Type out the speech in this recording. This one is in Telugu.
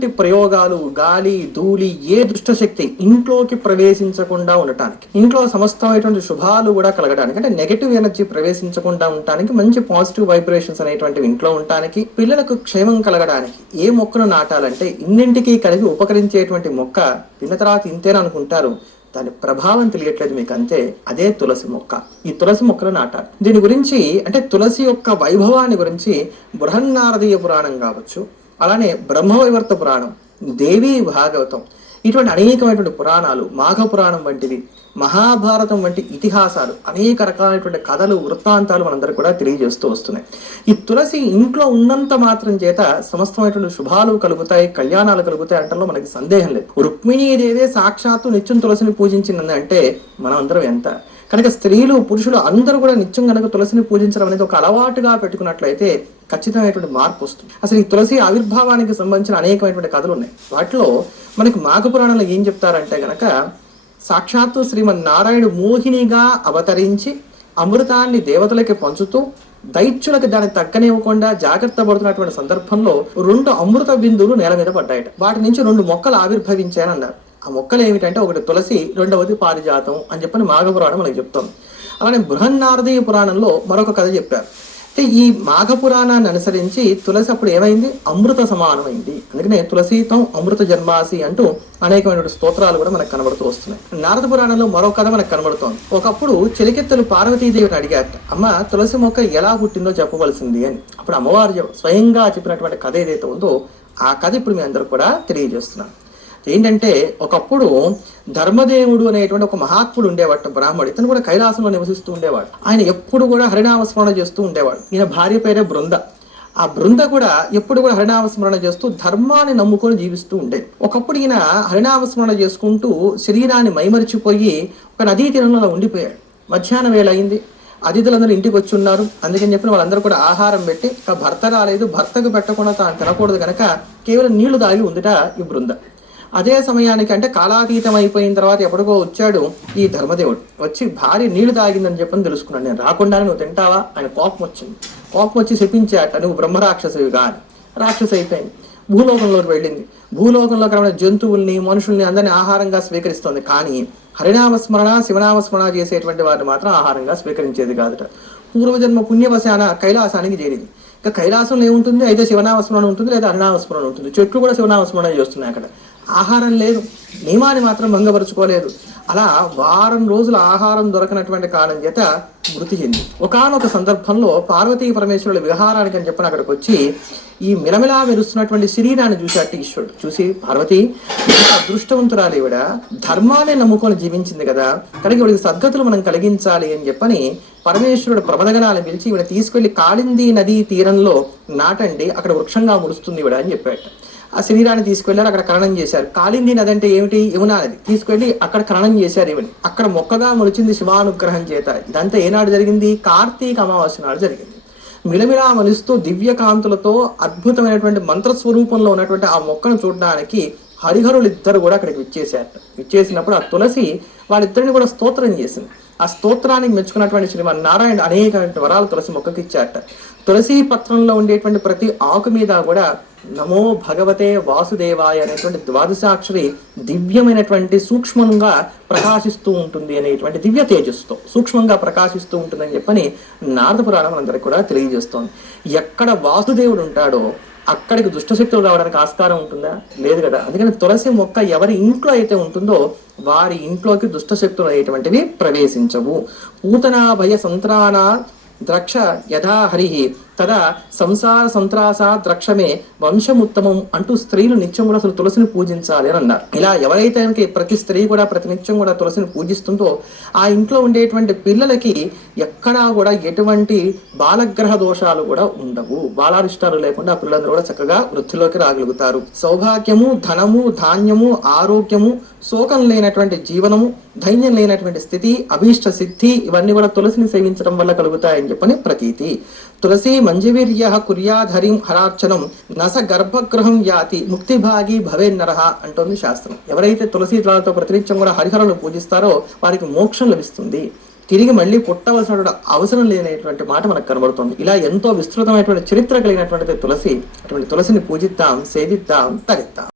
ఎటువంటి ప్రయోగాలు, గాలి ధూళి, ఏ దుష్టశక్తి ఇంట్లోకి ప్రవేశించకుండా ఉండటానికి, ఇంట్లో సమస్తమైనటువంటి శుభాలు కూడా కలగడానికి, అంటే నెగటివ్ ఎనర్జీ ప్రవేశించకుండా ఉండటానికి, మంచి పాజిటివ్ వైబ్రేషన్స్ అనేటువంటివి ఇంట్లో ఉండటానికి, పిల్లలకు క్షేమం కలగడానికి ఏ మొక్కను నాటాలంటే ఇన్నింటికి కలిగి ఉపకరించేటువంటి మొక్క తిన్న తర్వాత ఇంతేనా అనుకుంటారు. దాని ప్రభావం తెలియట్లేదు మీకు, అంతే. అదే తులసి మొక్క. ఈ తులసి మొక్కలు నాటాలి. దీని గురించి అంటే తులసి యొక్క వైభవాన్ని గురించి బృహన్నారదీయ పురాణం కావచ్చు, అలానే బ్రహ్మవైవర్త పురాణం, దేవీ భాగవతం, ఇటువంటి అనేకమైనటువంటి పురాణాలు, మాఘ పురాణం వంటివి, మహాభారతం వంటి ఇతిహాసాలు, అనేక రకాలైనటువంటి కథలు, వృత్తాంతాలు మనందరూ కూడా తెలియజేస్తూ వస్తున్నాయి. ఈ తులసి ఇంట్లో ఉన్నంత మాత్రం చేత సమస్తమైనటువంటి శుభాలు కలుగుతాయి, కళ్యాణాలు కలుగుతాయి అంటలో మనకి సందేహం లేదు. రుక్మిణీదేవే సాక్షాత్తు నిత్యం తులసిని పూజించింది అంటే మనం అందరం ఎంత. కనుక స్త్రీలు పురుషులు అందరూ కూడా నిత్యం కనుక తులసిని పూజించడం అనేది ఒక అలవాటుగా పెట్టుకున్నట్లయితే ఖచ్చితమైనటువంటి మార్పు వస్తుంది. అసలు ఈ తులసి ఆవిర్భావానికి సంబంధించిన అనేకమైనటువంటి కథలు ఉన్నాయి. వాటిలో మనకి మాఘ పురాణంలో ఏం చెప్తారంటే గనక, సాక్షాత్తు శ్రీమన్నారాయణుడు మోహినిగా అవతరించి అమృతాన్ని దేవతలకి పంచుతూ దైత్యులకి దాన్ని తగ్గనివ్వకుండా జాగ్రత్త పడుతున్నటువంటి సందర్భంలో 2 అమృత బిందువులు నేల మీద పడ్డాయట. వాటి నుంచి 2 మొక్కలు ఆవిర్భవించాయని అన్నారు. ఆ మొక్కలు ఏమిటంటే, ఒకటి తులసి, రెండవది పారిజాతం అని చెప్పని మాఘపురాణం మనకి చెప్తాం. అలానే బృహన్నారదీయ పురాణంలో మరొక కథ చెప్పారు. అయితే ఈ మాఘ పురాణాన్ని అనుసరించి తులసి అప్పుడు ఏమైంది, అమృత సమానమైంది. అందుకనే తులసీతం అమృత జన్మాసి అంటూ అనేకమైన స్తోత్రాలు కూడా మనకు కనబడుతూ వస్తున్నాయి. నారద పురాణంలో మరో కథ మనకు కనబడుతోంది. ఒకప్పుడు చెలికెత్తలు పార్వతీదేవిని అడిగారట, అమ్మ తులసి మొక్క ఎలా పుట్టిందో చెప్పవలసింది అని. అప్పుడు అమ్మవారు స్వయంగా చెప్పినటువంటి కథ ఏదైతే ఉందో ఆ కథ ఇప్పుడు మీ అందరూ కూడా తెలియజేస్తున్నాను. ఏంటంటే, ఒకప్పుడు ధర్మదేవుడు అనేటువంటి ఒక మహాత్ముడు ఉండేవాడు, బ్రాహ్మడు. ఇతను కూడా కైలాసంలో నివసిస్తూ ఉండేవాడు. ఆయన ఎప్పుడు కూడా హరినామస్మరణ చేస్తూ ఉండేవాడు. ఈయన భార్య పేరే బృంద. ఆ బృంద కూడా ఎప్పుడు కూడా హరినామస్మరణ చేస్తూ ధర్మాన్ని నమ్ముకొని జీవిస్తూ ఉండేది. ఒకప్పుడు ఈయన హరినామస్మరణ చేసుకుంటూ శరీరాన్ని మైమరిచిపోయి ఒక నదీ తీరంలో ఉండిపోయాడు. మధ్యాహ్నం వేళ అయింది. అతిథులందరూ ఇంటికి వచ్చి ఉన్నారు. అందుకని చెప్పిన వాళ్ళందరూ కూడా ఆహారం పెట్టి, భర్త రాలేదు, భర్తకు పెట్టకుండా తాను తినకూడదు కనుక కేవలం నీళ్లు తాగి ఉందిట ఈ బృంద. అదే సమయానికి, అంటే కాలాతీతం అయిపోయిన తర్వాత ఎప్పటికో వచ్చాడు ఈ ధర్మదేవుడు. వచ్చి భార్య నీళ్లు తాగిందని చెప్పని తెలుసుకున్నాడు. నేను రాకుండానే నువ్వు తింటావా? ఆయన కోపం వచ్చింది. కోపం వచ్చి శపించాట, నువ్వు బ్రహ్మరాక్షసువిగా అని. రాక్షసు అయిపోయింది. భూలోకంలోకి వెళ్ళింది. భూలోకంలో కన్నా జంతువుల్ని, మనుషుల్ని అందరినీ ఆహారంగా స్వీకరిస్తుంది. కానీ హరినామస్మరణ, శివనామస్మరణ చేసేటువంటి వారిని మాత్రం ఆహారంగా స్వీకరించేది కాదుట. పూర్వజన్మ పుణ్యవశాన కైలాసానికి చేరింది. ఇక కైలాసంలో ఏముంటుంది? అయితే శివనామస్మరణ ఉంటుంది, లేదా హరినామస్మరణ ఉంటుంది. చెట్లు కూడా శివనామస్మరణ చేస్తున్నాయి. అక్కడ ఆహారం లేదు, నియమాన్ని మాత్రం భంగపరుచుకోలేదు. అలా వారం రోజుల ఆహారం దొరకనటువంటి కారణం చేత మృతి చెంది. ఒకానొక సందర్భంలో పార్వతీ పరమేశ్వరుల విహారానికి అని చెప్పని అక్కడికి వచ్చి ఈ మిలమిలా మెరుస్తున్నటువంటి శరీరాన్ని చూశాట ఈశ్వరుడు. చూసి, పార్వతి అదృష్టవంతురాలు, ఈవిడ ధర్మాన్ని నమ్ముకొని జీవించింది కదా, కనుక ఇవిడికి సద్గతులు మనం కలిగించాలి అని చెప్పని పరమేశ్వరుడు ప్రమదగణాలను పిలిచి ఈవిడ తీసుకెళ్లి కాళిందీ నదీ తీరంలో నాటండి, అక్కడ వృక్షంగా ముడుస్తుంది ఈవిడ అని చెప్పాట. ఆ శరీరాన్ని తీసుకెళ్లారు, అక్కడ ఖననం చేశారు. కాళిందీ నది అంటే ఏమిటి? యమునా నది. తీసుకెళ్లి అక్కడ ఖననం చేశారు ఈవిని. అక్కడ మొక్కగా మొలిచింది శివానుగ్రహం చేత. ఇదంతా ఏనాడు జరిగింది? కార్తీక అమావాస్య నాడు జరిగింది. మిలమిలా మలుస్తూ దివ్య కాంతులతో అద్భుతమైనటువంటి మంత్రస్వరూపంలో ఉన్నటువంటి ఆ మొక్కను చూడడానికి హరిహరులు ఇద్దరు కూడా అక్కడికి విచ్చేశారట. విచ్చేసినప్పుడు ఆ తులసి వాళ్ళిద్దరిని కూడా స్తోత్రం చేసింది. ఆ స్తోత్రానికి మెచ్చుకున్నటువంటి శ్రీమన్నారాయణ అనేక వరాలు తులసి మొక్కకి ఇచ్చారట. తులసి పత్రంలో ఉండేటువంటి ప్రతి ఆకు మీద కూడా నమో భగవతే వాసుదేవాయ అనేటువంటి ద్వాదశాక్షరి దివ్యమైనటువంటి సూక్ష్మంగా ప్రకాశిస్తూ ఉంటుంది అనేటువంటి దివ్య తేజస్సుతో సూక్ష్మంగా ప్రకాశిస్తూ ఉంటుందని చెప్పని నారద పురాణం అందరికి కూడా తెలియజేస్తోంది. ఎక్కడ వాసుదేవుడు ఉంటాడో అక్కడికి దుష్టశక్తులు రావడానికి ఆస్కారం ఉంటుందా? లేదు కదా. అందుకని తులసి మొక్క ఎవరి ఇంట్లో అయితే ఉంటుందో వారి ఇంట్లోకి దుష్టశక్తులు అనేటువంటివి ప్రవేశించవు. పూతనా భయ సంత్రాణ ద్రక్ష యథా హరి తదా సంసార సంత్రాస ద్రక్షమే వంశముత్తమం అంటూ స్త్రీలు నిత్యం కూడా అసలు తులసిని పూజించాలి అని అన్నారు. ఇలా ఎవరైతే ప్రతి స్త్రీ కూడా ప్రతినిత్యం కూడా తులసిని పూజిస్తుందో ఆ ఇంట్లో ఉండేటువంటి పిల్లలకి ఎక్కడా కూడా ఎటువంటి బాలగ్రహ దోషాలు కూడా ఉండవు. బాలారిష్టాలు లేకుండా ఆ పిల్లలందరూ కూడా చక్కగా వృద్ధిలోకి రాగలుగుతారు. సౌభాగ్యము, ధనము, ధాన్యము, ఆరోగ్యము, శోకం లేనటువంటి జీవనము, ధైర్యం లేనటువంటి స్థితి, అభీష్ట సిద్ధి ఇవన్నీ కూడా తులసిని సేవించడం వల్ల కలుగుతాయని చెప్పని ప్రతీతి. తులసి మంజవీర్య కుర్యాధరిం హరార్చనం నస గర్భగృహం యాతి ముక్తిభాగి భవేన్నరహ అంటోంది శాస్త్రం. ఎవరైతే తులసి దళాలతో ప్రతినిత్యం కూడా హరిహరులను పూజిస్తారో వారికి మోక్షం లభిస్తుంది, తిరిగి మళ్ళీ పుట్టవలసినటువంటి అవసరం లేనటువంటి మాట మనకు కనబడుతుంది. ఇలా ఎంతో విస్తృతమైనటువంటి చరిత్ర కలిగినటువంటి తులసి. అటువంటి తులసిని పూజిద్దాం, సేవిద్దాం, తరిద్దాం.